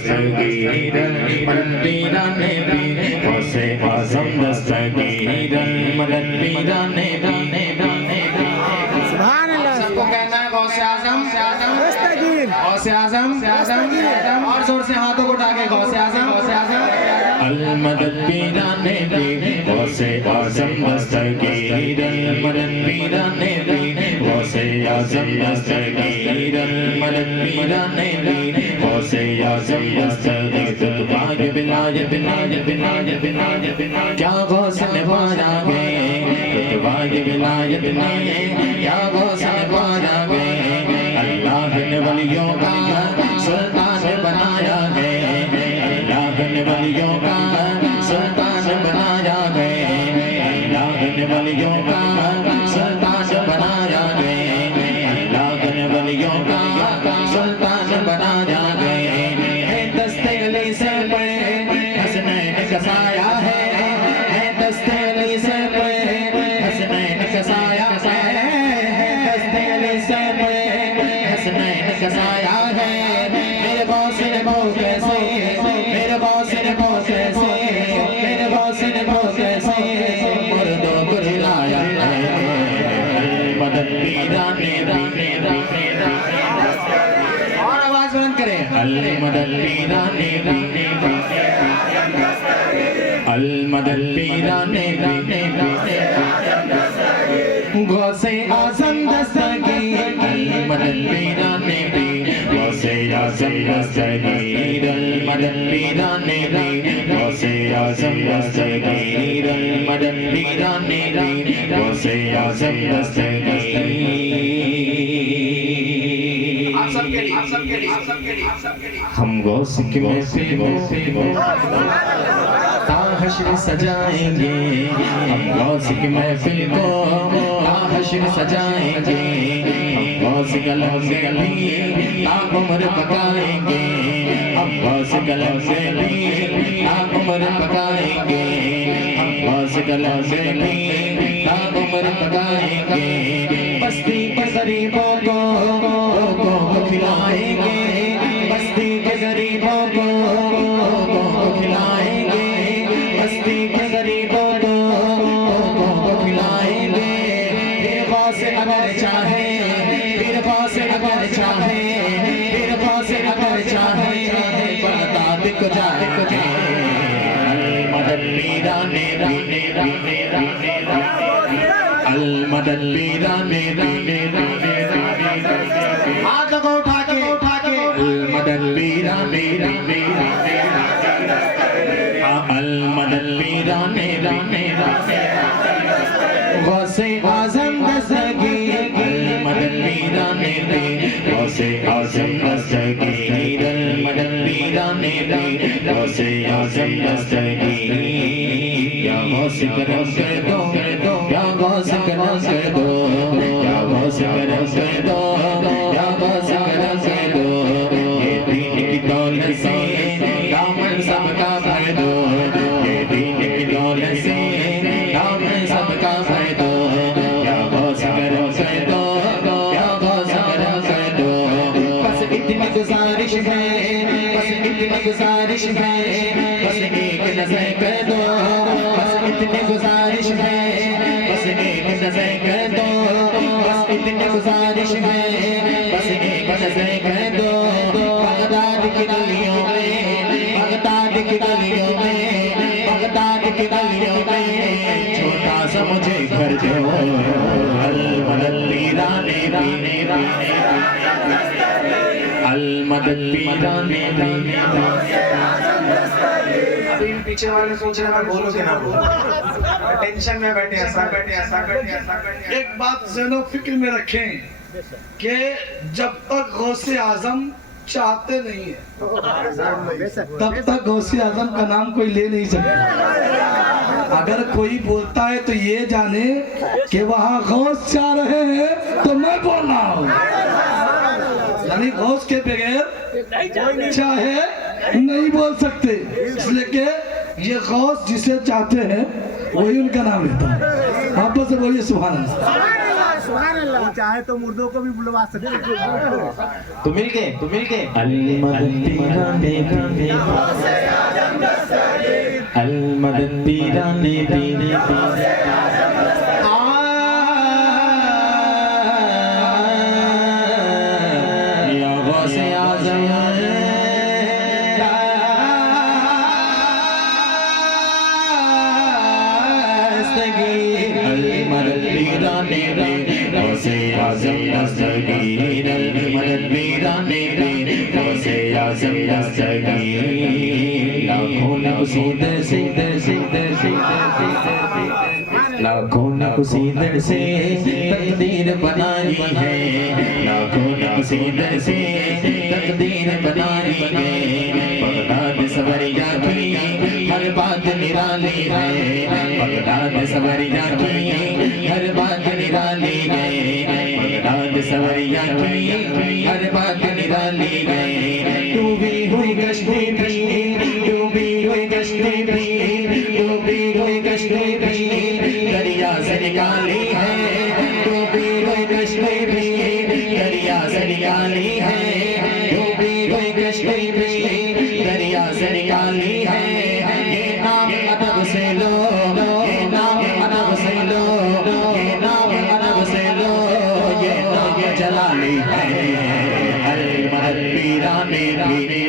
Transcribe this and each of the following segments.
दस्तगीर मदद पीराने पी गौसे आजम दस्तगीर मदद पीराने पी। सबको कहना है गौसे आजम दस्तगीर, गौसे आजम दस्तगीर, और जोर से हाथों को उठा के गौसे आजम अल मदद पीराने पी गौसे आजम दस्तगीर मदद पीराने पी गौसे आजम दस्तगीर मदद पीराने पी गौसे आजम दस्तगीर। तुबाग बिलाय बिलाय बिलाय बिलाय बिलाय क्या गौस ने पाया गए, तुबाग बिलाय बिलाय क्या गौस ने पाया गए। अल्लाह ने वलियों का सुल्तान बनाया है, अल्लाह ने वलियों का सुल्तान बनाया गए, अल्लाह ने वलियों का सुल्तान बनाया गए, अल्लाह ने वलियों का सुल्तान बनाया गए। दस्ते अली से पढ़े हसनैन का साया है, दस्ते अली से पढ़े हसनैन का साया है, दस्ते अली से पढ़े हसनैन का साया है। मेरे बॉस ने बहुत कैसे, मेरे बॉस ने बहुत कैसे, मेरे बॉस ने बहुत कैसे मुर्दों को जिलाया है। मदद पीराने और आवाज बुलंद करें अल मदद पीराने अल मदद पीराने गौसे आजम दस्तगीर अल मदद पीराने गौसे आजम दस्तगीर अल मदद पीराने गौसे आजम दस्तगीर अल मदद पीराने गौसे आजम दस्तगीर। हम गौस की महफिल हश्र सजाएंगे, हम गौस की महफिल को हश्र सजाएंगे, हम गौस कलम से भी उम्र पकाएंगे, हम गौस कलम से भी उम्र पकाएंगे, हम गौस कलम से भी उम्र पकाएंगे। बस्ती के गरीबों को खिलाएंगे, बस्ती के गरीबों को खिलाएंगे, बस्ती के गरीबों को खिलाएंगे। फिर बॉस अगर चाहे, फिर बॉस अगर चाहे, फिर बॉस अगर चाहे बगदाद को जाए अल मदद पीराने अल मदद पीराने हाथ को उठा के अल मदद पीराने अल मदद पीराने गौसे आजम दस्तगीर अल मदद पीराने गौसे आजम दस्तगीर अल मदद पीराने गौसे आजम दस्तगीर। या गौस करम कर दो, या गौस करम कर दो, या गौस करम कर दो, या गौस करम कर दो। ये दीन की दौलत से दामन सबका भर दो, ये दीन की दौलत से दामन सबका भर दो। या गौस करम कर दो, या गौस करम कर दो। बस इतनी गुजारिश है, बस इतनी गुजारिश है, बस एक नजर कर दो, बस इतनी गुजारिश है, बस एक नजर कर दो, बस इतनी गुजारिश है, बस एक नजर कर दो। बगदाद की गलियों में, बगदाद की गलियों में, बगदाद की गलियों में छोटा सा मुझे घर दो अल मदद पीराने अल मदद पीराने। अभी पीछे वाले सोच रहे हैं बोलोगे ना बोलो, टेंशन में बैठे ऐसा एक बात ज़हनो फिक्र में रखें कि जब तक गौसे आजम चाहते नहीं है तब तक गौसे आजम का नाम कोई ले नहीं सकता। अगर कोई बोलता है तो ये जाने कि वहाँ गौस चाह रहे हैं तो मैं बोल रहा हूँ, यानी गौस के बगैर चाहे नहीं बोल सकते, इसलिए कि ये गौस जिसे चाहते हैं वही उनका नाम लेता है। आप से बोलिए सुभान अल्लाह। चाहे तो मुर्दों को भी बुलवा सकते हैं। तो मिल के अल-मदद पीराने पीने अल-मदद पीराने पीने या गौसे आज़म अल-मदद पीराने पीने गौसे आज़म दस्तगीर अल-मदद पीराने पीने गौसे आज़म दस्तगीर लाखों नक़सीदर से लाखों नक़सीदर से तकदीर बनाई है लाखों नक़सीदर से तकदीर बनाई है बगदाद सवरिया की हर बात निराली है बगदाद सवरिया की हर बात निराली है बगदाद सवरिया की हर बात निराली है डूबी हुई कश्ती भी डूबी हुई कश्ती भी डूबी हुई कश्ती भी दरिया से निकाली है डूबी हुई कश्ती भी दरिया से निकाली है डूबी हुई कश्ती भी दरिया से निकाली है ये नाम अदब से लो ये नाम अदब से लो ये नाम अदब से लो ये नाम जलाली है अल-मदद पीराने पीने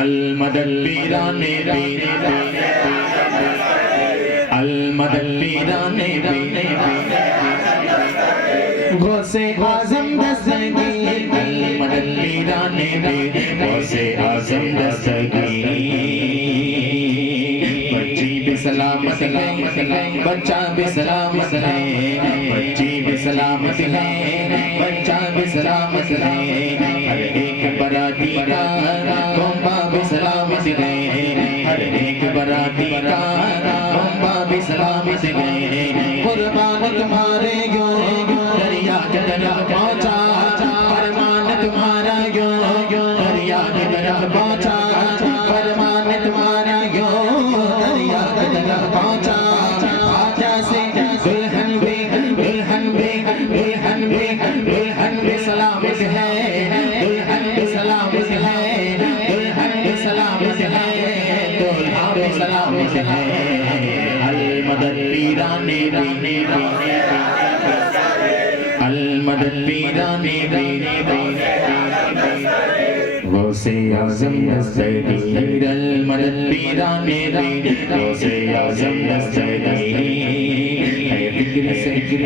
अल-मदद पीराने पीने अल-मदद पीराने पीने गौसे आज़म दस्तगीर अल-मदद पीराने पीने गौसे आज़म दस्तगीर बच्ची भी सलामत है बच्चा भी सलामत है बच्ची भी सलामत है बच्चा भी सलामत है हर एक बराती का गोंबा भी सलामत है हर एक बराती का गोंबा भी सलामत है कुर्बान तुम्हारे क्यों दरिया के तरफ पहुंचा फरमान तुम्हारा क्यों दरिया के तरफ पहुंचा फरमान तुम्हारा क्यों दरिया के तरफ पहुंचा आजा से दुल्हन भी सलामत है दुल्हन भी सलामत है दुल्हन भी सलामत है दुल्हा भी सलामत है अल-मदद पीराने पीने अल-मदद पीराने पीने गौसे आज़म दस्तगीर अल-मदद पीराने पीने गौसे आज़म दस्तगीर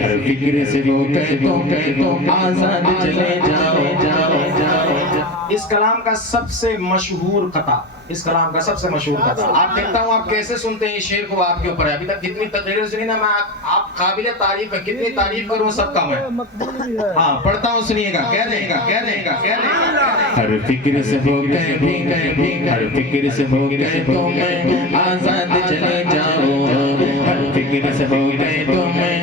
हर फिक्र से वो कह तो आज़ाद चले जाओ इस कलाम का सबसे मशहूर कता इस कलाम का सबसे मशहूर कता आप देखता हूँ आप कैसे सुनते हैं शेर को आपके ऊपर है अभी तक कितनी तकरीरें सुनी ना मैं आप काबिल तारीफ है कितनी तारीफ करूँ सब कम है हाँ पढ़ता हूँ सुनिएगा कह देगा हर फिक्र से हो गए हर फिक्र से हो गए तो मैं आज़ाद चले जाओ हर फिक्र से हो गए तो मैं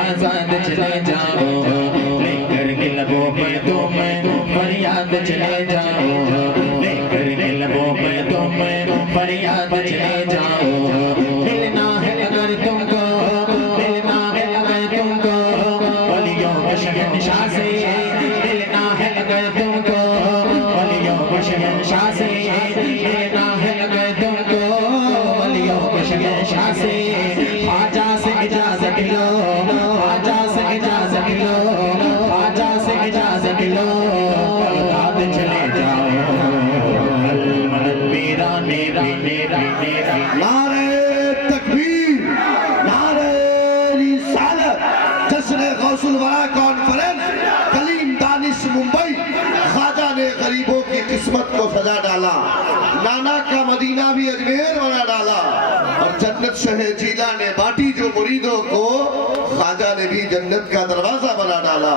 आज़ाद चले जाओ लेकर के लबों पर तो मैं फरियाद चले जाओ लेकर के लबों पर तो मैं फरियाद चले जाओ मिलना है अगर तुमको मिलना है अगर तुमको वलियों के शहंशाह से मिलना है अगर तुमको वलियों के शहंशाह से मिलना है अगर तुमको वलियों के शहंशाह से आजा से इजाजत लो आजा से इजाजत लो आजा से इजाजत लो बगदाद चले जाओ अल-मदद पीराने पीने नारे तकबीर नारे रिसालत जश्न गौसुल वरा कॉन्फ्रेंस कलीम दानिश मुंबई ख्वाजा ने गरीबों की किस्मत को सजा डाला नाना का मदीना भी अजमेर बना डाला और जन्नत शहे जीला ने बांटी जो मुरीदों को ख्वाजा ने भी जन्नत का दरवाजा बना डाला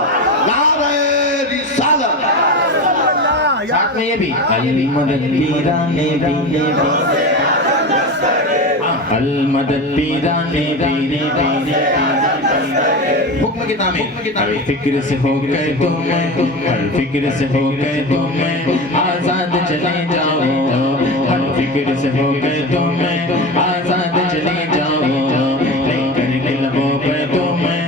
नारे रिसालत साथ में ये भी अल-मदद पीराने पीने अल-मदद पीराने पीने हुक्म की तामील हर फिक्र से हो गए तो मैं हर फिक्र से हो गए तो मैं आज़ाद चले जाओ हर फिक्र से हो गए तो मैं आज़ाद चले जाओ लेकर के लबों पर तो मैं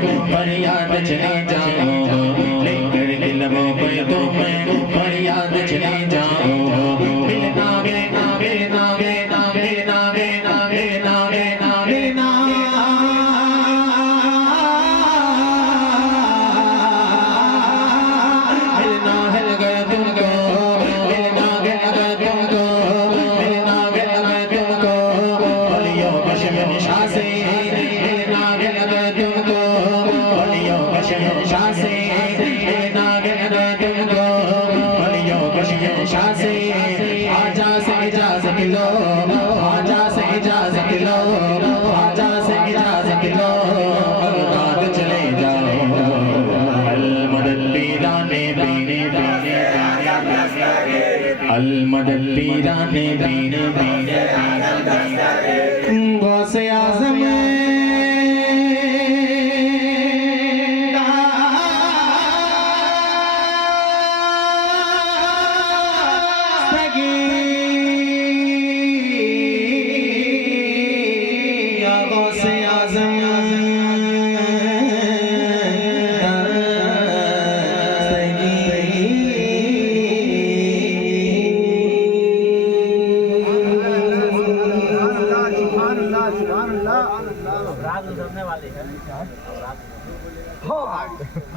से आजा से इजाजत लो, आजा से इजाजत लो, आजा से इजाजत लो, बगदाद चले जाओ। अल मदद पीराने पीने पीने अल मदद पीराने पीने पीने गौसे आज़म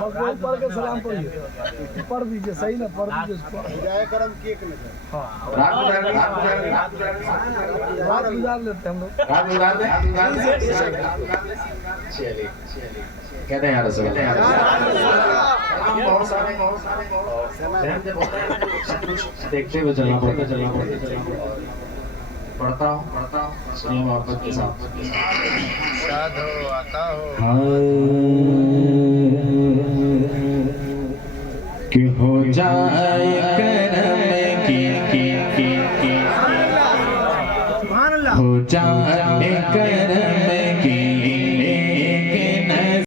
मकबूल पढ़ के सलाम पढ़िए, पढ़ दीजिए सही ना, पढ़ दीजिए उसको। रात गुजार लेते हम लोग। चलिए कहते हैं यार रसूल, बहुत सारे देखते हुए चलना पड़ता, पढ़ता हूँ सुनिए मोहब्बत के साथ। कि हो जाए करम की हो जाए करम की